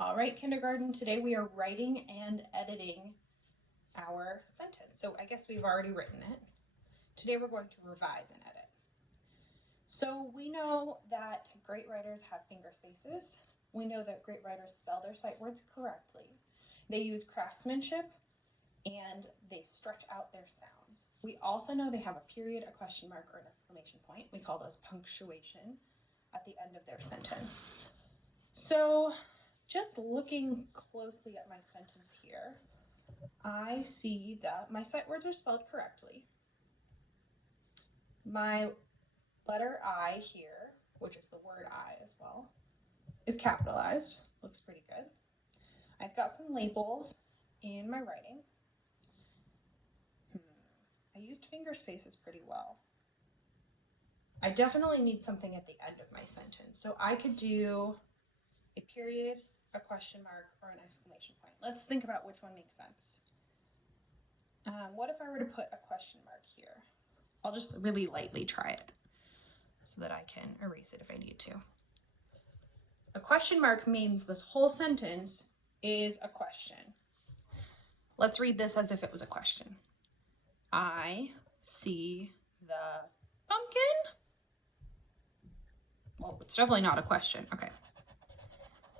All right, kindergarten, today we are writing and editing our sentence. So I guess we've already written it. Today we're going to revise and edit. So we know that great writers have finger spaces. We know that great writers spell their sight words correctly. They use craftsmanship and they stretch out their sounds. We also know they have a period, a question mark, or an exclamation point. We call those punctuation at the end of their sentence. So just looking closely at my sentence here, I see that my sight words are spelled correctly. My letter I here, which is the word I as well, is capitalized. Looks pretty good. I've got some labels in my writing. I used finger spaces pretty well. I definitely need something at the end of my sentence. So I could do a period, a question mark, or an exclamation point. Let's think about which one makes sense. What if I were to put a question mark here? I'll just really lightly try it so that I can erase it if I need to. A question mark means this whole sentence is a question. Let's read this as if it was a question. I see the pumpkin. Well, it's definitely not a question. Okay.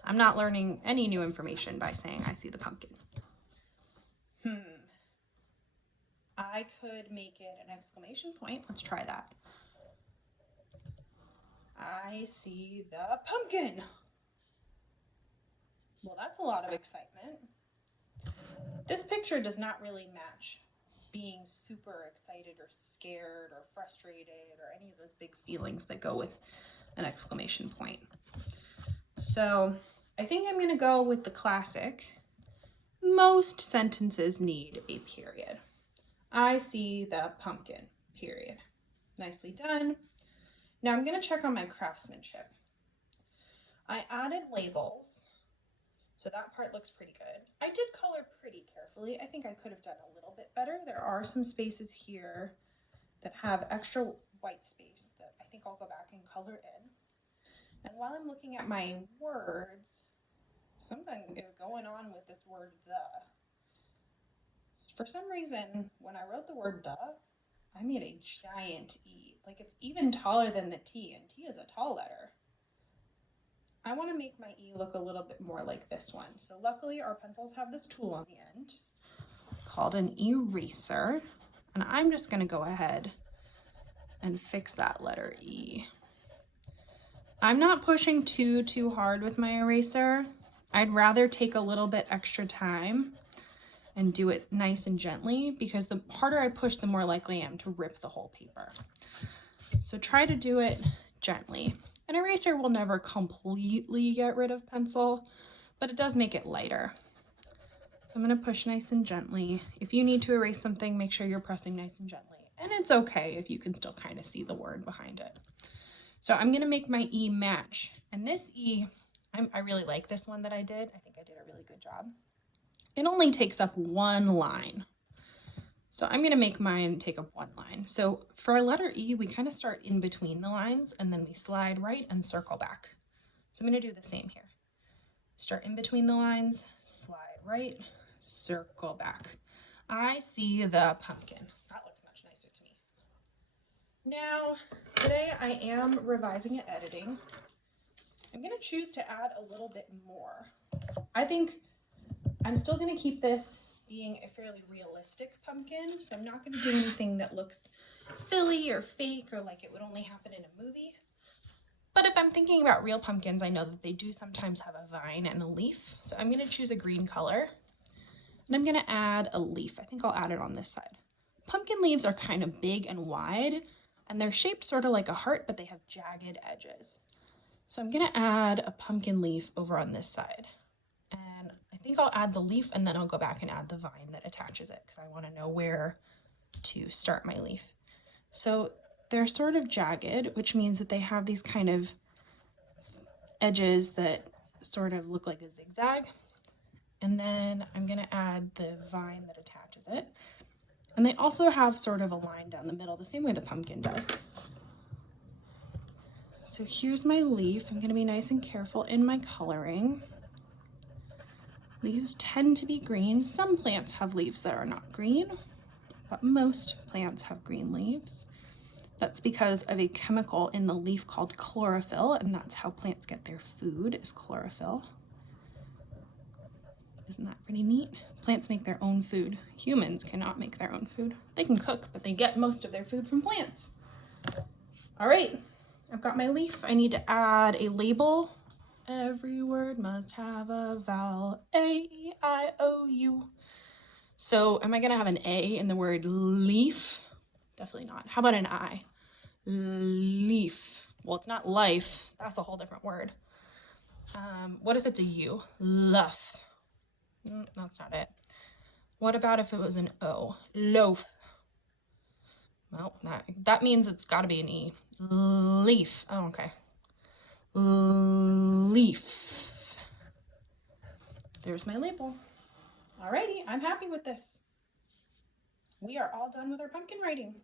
I'm not learning any new information by saying I see the pumpkin. I could make it an exclamation point. Let's try that. I see the pumpkin. Well, that's a lot of excitement. This picture does not really match being super excited or scared or frustrated or any of those big feelings that go with an exclamation point. So I think I'm going to go with the classic. Most sentences need a period. I see the pumpkin, period. Nicely done. Now I'm going to check on my craftsmanship. I added labels, so that part looks pretty good. I did color pretty carefully. I think I could have done a little bit better. There are some spaces here that have extra white space that I think I'll go back and color in. And while I'm looking at my words, something is going on with this word the. For some reason, when I wrote the word the, I made a giant E. Like it's even taller than the T, and T is a tall letter. I want to make my E look a little bit more like this one. So luckily our pencils have this tool on the end called an eraser. And I'm just going to go ahead and fix that letter E. I'm not pushing too hard with my eraser. I'd rather take a little bit extra time and do it nice and gently, because the harder I push, the more likely I am to rip the whole paper. So try to do it gently. An eraser will never completely get rid of pencil, but it does make it lighter. So I'm going to push nice and gently. If you need to erase something, make sure you're pressing nice and gently. And it's okay if you can still kind of see the word behind it. So I'm going to make my E match. And this E, I really like this one that I did. I think I did a really good job. It only takes up one line. So I'm going to make mine take up one line. So for our letter E, we kind of start in between the lines and then we slide right and circle back. So I'm going to do the same here. Start in between the lines, slide right, circle back. I see the pumpkin. That looks much nicer to me. Now, today I am revising and editing. I'm going to choose to add a little bit more. I think I'm still going to keep this being a fairly realistic pumpkin, so I'm not going to do anything that looks silly or fake or like it would only happen in a movie. But if I'm thinking about real pumpkins, I know that they do sometimes have a vine and a leaf, so I'm going to choose a green color. And I'm going to add a leaf. I think I'll add it on this side. Pumpkin leaves are kind of big and wide, and they're shaped sort of like a heart, but they have jagged edges. So I'm going to add a pumpkin leaf over on this side. And I think I'll add the leaf and then I'll go back and add the vine that attaches it because I want to know where to start my leaf. So they're sort of jagged, which means that they have these kind of edges that sort of look like a zigzag. And then I'm going to add the vine that attaches it. And they also have sort of a line down the middle, the same way the pumpkin does. So here's my leaf. I'm going to be nice and careful in my coloring. Leaves tend to be green. Some plants have leaves that are not green, but most plants have green leaves. That's because of a chemical in the leaf called chlorophyll, and that's how plants get their food, is chlorophyll. Isn't that pretty neat? Plants make their own food. Humans cannot make their own food. They can cook, but they get most of their food from plants. All right, I've got my leaf. I need to add a label. Every word must have a vowel, A-E-I-O-U. So am I gonna have an A in the word leaf? Definitely not. How about an I? Leaf. Well, it's not life. That's a whole different word. What if it's a U? Luff. That's not it. What about if it was an O? Loaf. Well, that means it's got to be an E. Leaf. Oh, okay. Leaf. There's my label. Alrighty, I'm happy with this. We are all done with our pumpkin writing.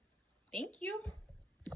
Thank you.